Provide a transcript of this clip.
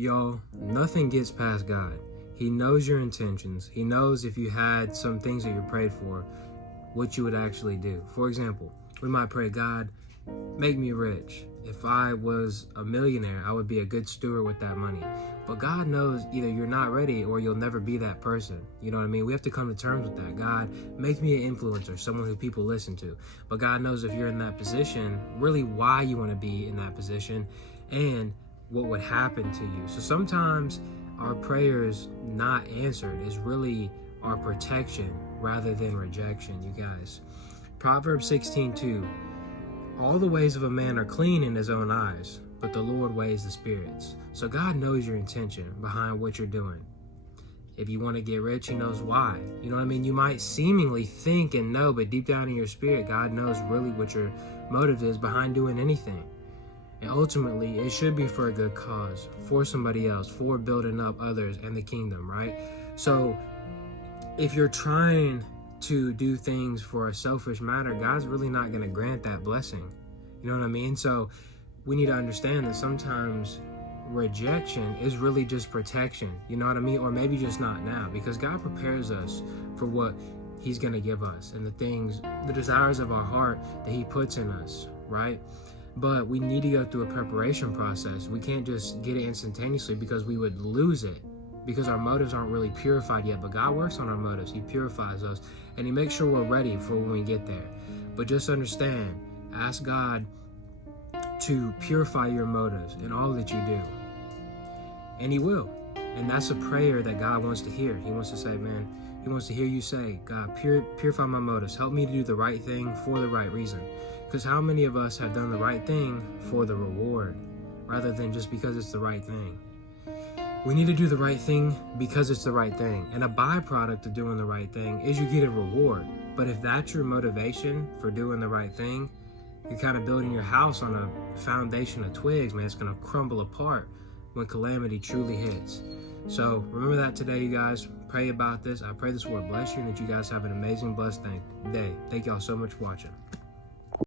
Y'all, nothing gets past God. He knows your intentions. He knows if you had some things that you prayed for, what you would actually do. For example, we might pray, God, make me rich. If I was a millionaire, I would be a good steward with that money. But God knows either you're not ready or you'll never be that person. You know what I mean? We have to come to terms with that. God, make me an influencer, someone who people listen to. But God knows if you're in that position, really why you want to be in that position and what would happen to you. So sometimes our prayers not answered is really our protection rather than rejection, you guys. Proverbs 16:2. All the ways of a man are clean in his own eyes, but the Lord weighs the spirits. So God knows your intention behind what you're doing. If you want to get rich, he knows why. You know what I mean? You might seemingly think and know, but deep down in your spirit, God knows really what your motive is behind doing anything. And ultimately, it should be for a good cause, for somebody else, for building up others and the kingdom, right? So if you're trying to do things for a selfish matter, God's really not going to grant that blessing. You know what I mean? So we need to understand that sometimes rejection is really just protection. You know what I mean? Or maybe just not now, because God prepares us for what he's going to give us and the things, the desires of our heart that he puts in us, right? But we need to go through a preparation process. We can't just get it instantaneously because we would lose it, because our motives aren't really purified yet. But God works on our motives. He purifies us and he makes sure we're ready for when we get there. But just understand, ask God to purify your motives in all that you do, and he will. And that's a prayer that God wants to hear. He wants to say, man, he wants to hear you say, God, purify my motives. Help me to do the right thing for the right reason. Because how many of us have done the right thing for the reward rather than just because it's the right thing? We need to do the right thing because it's the right thing. And a byproduct of doing the right thing is you get a reward. But if that's your motivation for doing the right thing, you're kind of building your house on a foundation of twigs, man. It's going to crumble apart when calamity truly hits. So remember that today, you guys. Pray about this. I pray this word bless you and that you guys have an amazing, blessed day. Thank y'all so much for watching.